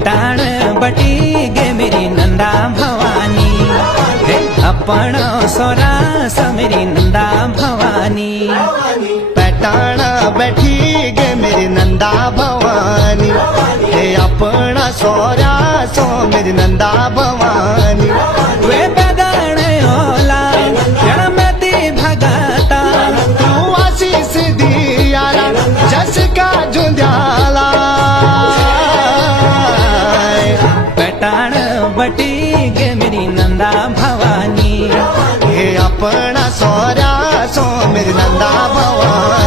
पटाण बटी गे मेरी नंदा भवानी, हे अपन सोरास मेरी नंदा भवानी। पटाण बैठी गे मेरी नंदा भवानी, हे अपना सोरा सो मेरी नंदा भवानी। वे बदन ओला जन्मती भगता, तू आशीष दियाला जस का झुंझाला। पटाण बटी गे मेरी नंदा भवानी, हे अपना सोरा सो मेरी नंदा भवानी।